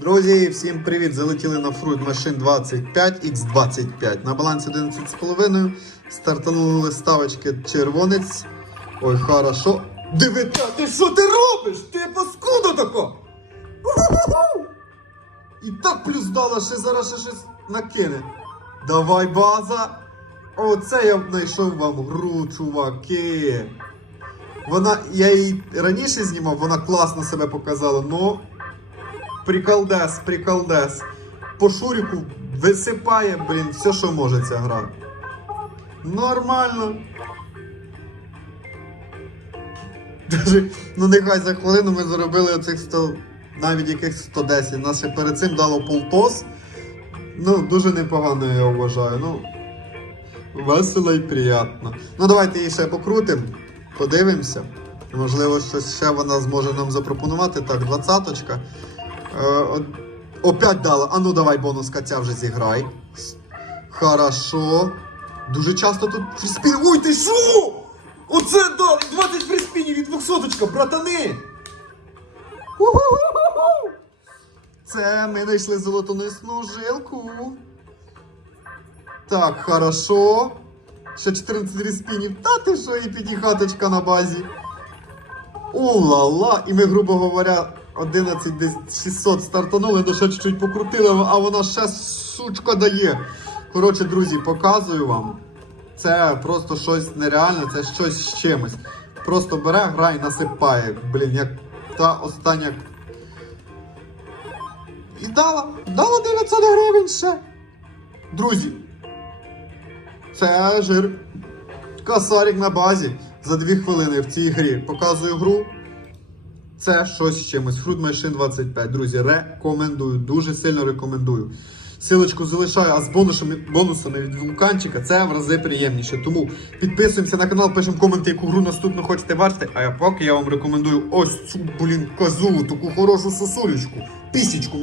Друзі, всім привіт! Залетіли на Fruit Machine 25 X25. На балансі 11,5. Стартанули ставочки червонець. Ой, хорошо. Диви, та, ти що ти робиш? Ти паскуда тако! І так плюс дала, ще зараз ще щось накине. Давай, база! Оце я знайшов вам гру, чуваки. Вона, я її раніше знімав, вона класно себе показала, но приколдес, приколдес. По шуріку висипає, блін, все, що може ця гра. Нормально. Даже, ну нехай за хвилину ми заробили оцих 100, навіть яких 110. Нас ще перед цим дало полтос. Ну, дуже непогано я вважаю. Ну, весело і приємно. Ну, давайте її ще покрутимо, подивимося. Можливо, щось ще вона зможе нам запропонувати. Так, двадцяточка. Е, опять дала. А ну давай бонус каця вже зіграй. Хорошо. Дуже часто тут фріспін. Ой, ти що? Оце да! 20 фріспінів від 200, братани! Це ми знайшли золотонисну жилку. Так, хорошо. Ще 14 респінів. Та ти що, і підіхаточка на базі. Ула-ла! І ми, грубо говоря, 11 десь 600 стартанули, ну ще чуть-чуть покрутили, а вона ще сучка дає. Коротше, друзі, показую вам. Це просто щось нереальне, це щось з чимось. Просто бере, грає, насипає. Блін, як та остання. І дала, дала 900 гривень ще. Друзі, це жир. Касарік на базі за 2 хвилини в цій грі. Показую гру. Це щось з чимось. Fruit Machine 25. Друзі, рекомендую. Дуже сильно рекомендую. Силочку залишаю, а з бонусами, бонусами від вулканчика це в рази приємніше. Тому підписуємося на канал, пишемо коменти, яку гру наступну хочете бачити. А я поки я вам рекомендую ось цю, блін, козу, таку хорошу сосулечку, пісічку.